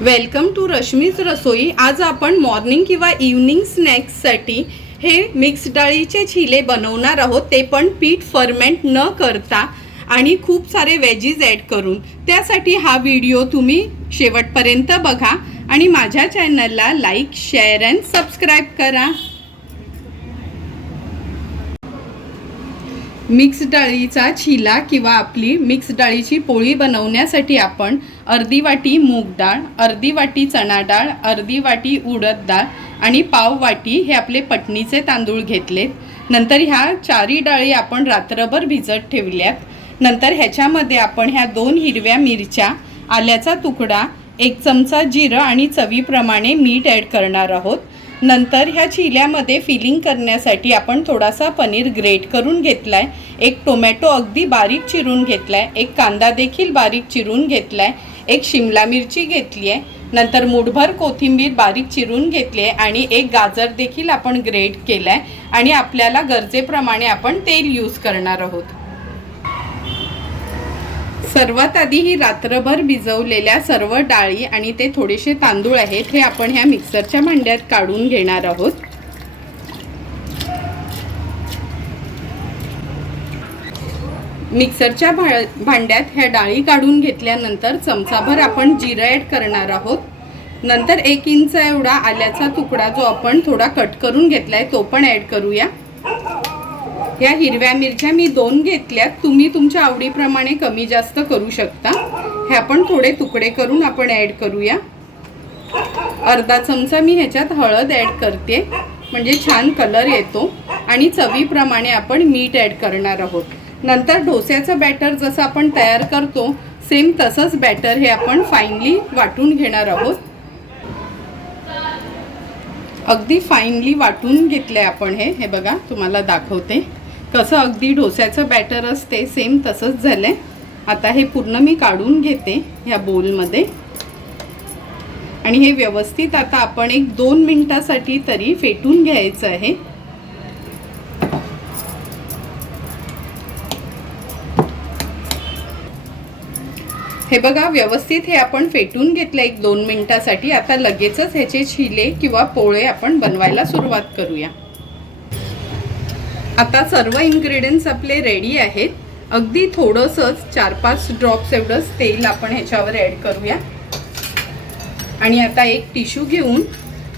Welcome to Rashmi's रसोई। आज आपण morning किंवा इव्हनिंग स्नॅक्ससाठी हे मिक्स डाळीचे चिले बनवणार आहोत, ते पण पीठ फर्मेंट न करता आणि खूप सारे वेजीज ॲड करून। त्यासाठी हा व्हिडिओ तुम्ही शेवटपर्यंत बघा आणि माझ्या चॅनलला लाईक, शेअर अँड सबस्क्राईब करा। मिक्स डाळीचा चिला किंवा आपली मिक्स डाळीची पोळी बनवण्यासाठी आपण अर्धी वाटी मूग डाळ, अर्धी वाटी चणा डाळ, अर्धी वाटी उडद डाळ आणि पाव वाटी हे आपले पटणीचे तांदूळ घेतलेत। नंतर ह्या चारी डाळी आपण रात्रभर भिजत ठेवल्यात। नंतर ह्याच्यामध्ये आपण ह्या 2 हिरव्या मिरच्या, आल्याचा तुकडा, 1 चमचा जिरं आणि चवीप्रमाणे मीठ ॲड करणार आहोत। नंतर ह्या चिल्यामध्ये फिलिंग करण्यासाठी आपण थोडासा पनीर ग्रेट करून घेतलाय, 1 टोमॅटो अगदी बारीक चिरून घेतलाय, 1 कांदा देखील बारीक चिरून घेतलाय, 1 शिमला मिरची घेतली आहे, नंतर मुठभर कोथिंबीर बारीक चिरून घेतली आहे आणि 1 गाजर देखील आपण ग्रेट केलाय आणि आपल्याला गरजेप्रमाणे आपण तेल यूज करणार आहोत। सर्वात आधी ही रात्रभर भिजवलेल्या सर्व डाळी आणि ते थोडेसे तांदूळ आहेत हे आपण ह्या मिक्सरच्या भांड्यात काढून घेणार आहोत। मिक्सरच्या भांड्यात ह्या डाळी काढून घेतल्यानंतर चमचाभर आपण जिरं ॲड करणार आहोत। नंतर 1 इंच एवढा आल्याचा तुकडा जो आपण थोडा कट करून घेतलाय तो पण ॲड करूया। या हिरव्या मिरच्या मी 2 घेतल्यात, तुम्ही तुमच्या आवडीप्रमाणे कमी जास्त करू शकता। हे आपण थोडे तुकडे करून आपण ॲड करूया। अर्धा चमचा मी ह्याच्यात हळद ॲड करते म्हणजे छान कलर येतो आणि चवीप्रमाणे आपण मीठ ॲड करणार आहोत। नंतर डोस्याचं बॅटर जसं आपण तयार करतो सेम तसंच बॅटर हे आपण फाईनली वाटून घेणार आहोत। अगदी फाईनली वाटून घेतले आपण हे बघा, तुम्हाला दाखवते कसं अगदी डोस्याचं बॅटर असते सेम तसंच झालंय। आता हे पूर्ण मी काढून घेते ह्या बोलमध्ये आणि हे व्यवस्थित आता आपण 1-2 मिनिटासाठी तरी फेटून घ्यायचं आहे। हे बघा व्यवस्थित हे आपण फेटून घेतलं 1-2 मिनिटासाठी। आता लगेचच ह्याचे चिले किंवा पोळे आपण बनवायला सुरुवात करूया। आता सर्व इन्ग्रेडियंट्स आपले रेडी आहेत। अगदी थोडंसंच 4-5 ड्रॉप्स एवढंच तेल आपण ह्याच्यावर ॲड करूया आणि आता 1 टिश्यू घेऊन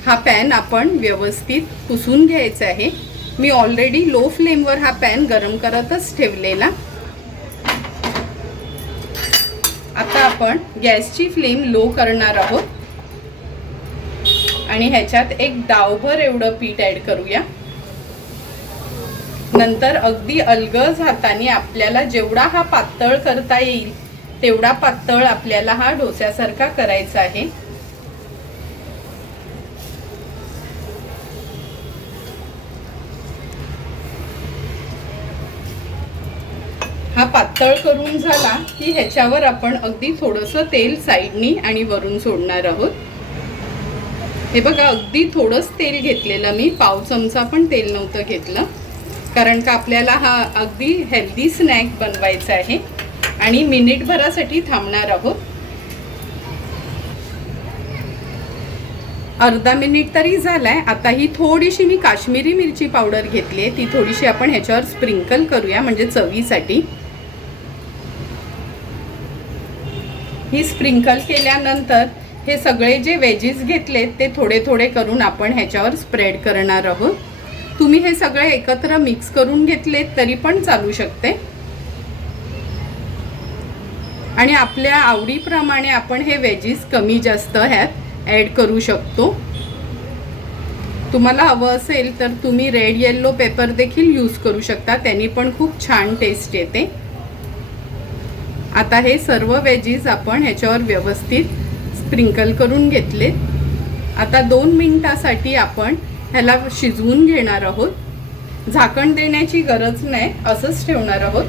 हा पॅन आपण व्यवस्थित पुसून घ्यायचा आहे। मी ऑलरेडी लो फ्लेमवर हा पॅन गरम करतच ठेवलेला। आता आपण गॅसची फ्लेम लो करणार आहोत आणि ह्याच्यात 1 डावभर एवढं पीठ ॲड करूया। नंतर अगदी अलगद हाताने आपल्याला जेवढा हा पातळ करता येईल तेवढा पातळ आपल्याला हा डोस्यासारखा करायचा आहे। हा पातळ करून झाला की ह्याच्यावर आपण अगदी थोडंसं तेल साईडनी आणि वरून सोडणार आहोत। हे बघा अगदी थोडंच तेल घेतलेलं मी, पाव चमचा पण तेल नव्हतं घेतलं, कारण का आपल्याला हा अगदी हेल्दी स्नॅक बनवायचा आहे आणि मिनिटभरासाठी थांबणार आहोत। अर्धा मिनिट तरी झालाय। आता ही थोडीशी मी काश्मीरी मिरची पावडर घेतली आहे, ती थोडीशी आपण ह्याच्यावर स्प्रिंकल करूया म्हणजे चवीसाठी। ही स्प्रिंकल केल्यानंतर हे सगळे जे वेजीज घेतलेत ते थोडे थोडे करून आपण ह्याच्यावर स्प्रेड करणार आहोत। तुम्ही हे सगळे एकत्र मिक्स करून घेतलेत तरी पण चालू शकते आणि आपल्या आवडीप्रमाणे आपण हे वेजीस कमी जास्त ह्यात ॲड करू शकतो। तुम्हाला हवं असेल तर तुम्ही रेड येलो पेपर देखील यूज करू शकता, त्यांनी पण खूप छान टेस्ट येते। आता हे सर्व वेजीस आपण ह्याच्यावर व्यवस्थित स्प्रिंकल करून घेतलेत। आता 2 मिनिटासाठी आपण ह्याला शिजवून घेणार आहोत। झाकण देण्याची गरज नाही, असंच ठेवणार आहोत।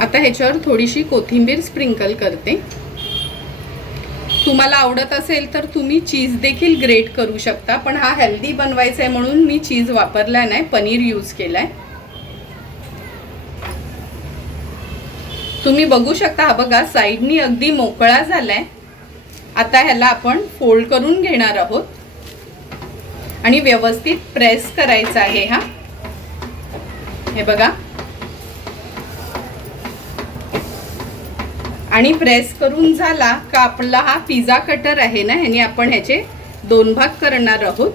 आता ह्याच्यावर थोडीशी कोथिंबीर स्प्रिंकल करते। तुम्हाला आवडत असेल तर तुम्ही चीज देखील ग्रेट करू शकता, पण हा हेल्दी बनवायचा आहे म्हणून मी चीज वापरला नाही, पनीर यूज केलाय। तुम्ही बघू शकता, हा बघा साईडनी अगदी मोकळा झालाय। आता ह्याला आपण फोल्ड करून घेणार आहोत आणि व्यवस्थित प्रेस करायचा आहे। हा हे बघा, आणि प्रेस करून झाला का आपला हा पिझ्झा कटर आहे ना, ह्याने आपण ह्याचे 2 भाग करणार आहोत।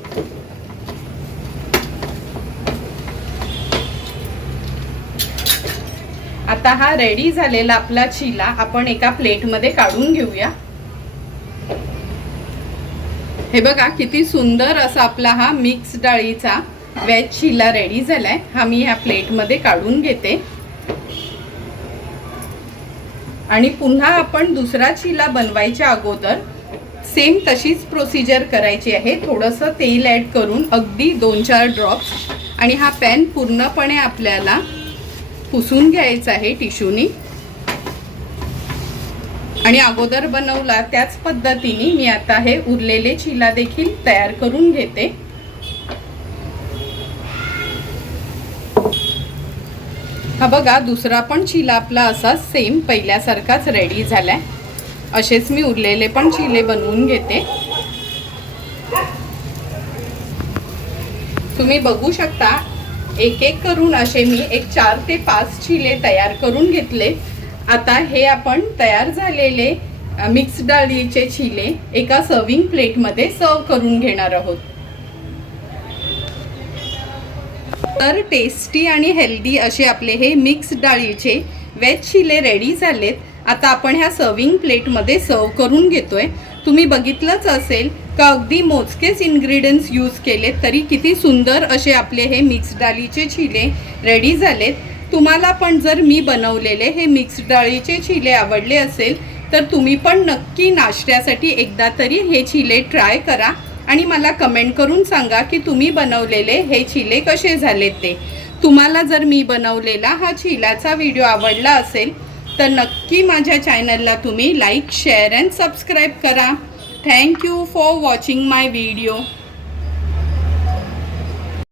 आता हा रेडी झालेला आपला चिला आपण एका प्लेटमध्ये काढून घेऊया। हे बघा किती सुंदर असा आपला हा मिक्स डाळीचा वेज चिला रेडी झालाय। हा मी ह्या प्लेटमध्ये काढून घेते आणि पुन्हा आपण दुसरा चिला बनवायच्या अगोदर सेम तशीच प्रोसिजर करायची आहे। थोडंसं तेल ॲड करून अगदी 2-4 ड्रॉप्स, आणि हा पॅन पूर्णपणे आपल्याला पुसून घ्यायचा आहे टिश्यूनी। आणि अगोदर बनवला त्याच पद्धतीने मी आता हे उरलेले चिला देखील तयार करून घेते। हा बघा दुसरा पण चिला आपला असा सेम पहिल्यासारखाच रेडी झालाय। असेच मी उरलेले पण चिले बनवून घेते। तुम्ही बघू शकता, एक एक करून असे मी 4 ते 5 चिले तयार करून घेतले। आता हे आपण तयार झालेले मिक्स डाळीचे चिले एका सर्विंग प्लेटमध्ये सर्व करून घेणार आहोत। तर टेस्टी आणि हेल्दी असे आपले हे मिक्स डाळीचे वेज चिले रेडी झालेत। आता आपण ह्या सर्विंग प्लेटमध्ये सर्व करून घेतोय। तुम्ही बघितलंच असेल का अगदी मोजकेच इन्ग्रेडियंट्स यूज केले तरी किती सुंदर असे आपले हे मिक्स डाळीचे चिले रेडी झालेत। तुम्हाला पण जर मी बनवलेले हे मिक्स डाळीचे चिले आवडले असेल तर तुम्ही पण नक्की नाश्त्यासाठी एकदा तरी हे चिले ट्राय करा आणि मला कमेंट करून सांगा की तुम्ही बनवलेले हे चिले कसे झालेत ते। तुम्हाला जर मी बनवलेला हा चिलाचा व्हिडिओ आवडला असेल तर नक्की माझ्या चॅनलला तुम्ही लाईक, शेअर अँड सबस्क्राईब करा। Thank you for watching my video.